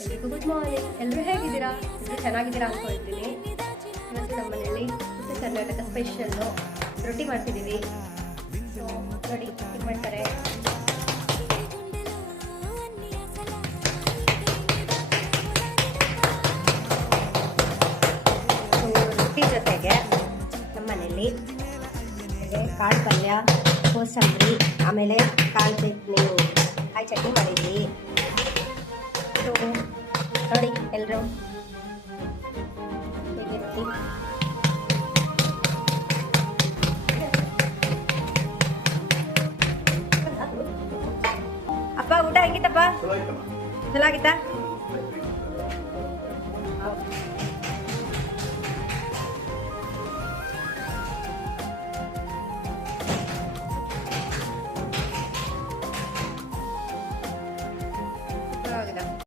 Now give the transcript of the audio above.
ಎಲ್ರಿಗೂ good morning. ಎಲ್ಲರೂ ಹೇಗಿದ್ದೀರಾ? ಎಲ್ಲರೂ ಚೆನ್ನಾಗಿದ್ದೀರಾ ಅಂದ್ಕೊಳ್ತೀನಿ. ಇವತ್ತು ನಮ್ಮ ಮನೆಯಲ್ಲಿ ಉತ್ತರ ಕರ್ನಾಟಕ ಸ್ಪೆಷಲ್ಲು ರೊಟ್ಟಿ ಮಾಡ್ತಿದ್ದೀವಿ. ಸೊ ನೋಡಿ ಹೇಗೆ ಮಾಡ್ತಾರೆ. ರೊಟ್ಟಿ ಜೊತೆಗೆ ನಮ್ಮ ಮನೆಯಲ್ಲಿ ಕಾಳು ಪಲ್ಯ, ಕೋಸಂಬರಿ, ಆಮೇಲೆ ಕಾಳು ಚಟ್ನಿ, ಕಾಯಿ ಚಟ್ನಿ ಮಾಡಿದ್ವಿ. ಸೊ ನೋಡಿ ಎಲ್ಲರೂ ಹೇಗಿರ್ತಿ. ಅಪ್ಪ ಊಟ ಹೆಂಗಿತ್ತಪ್ಪ? ಚಲೋ ಆಗಿತ್ತಾ?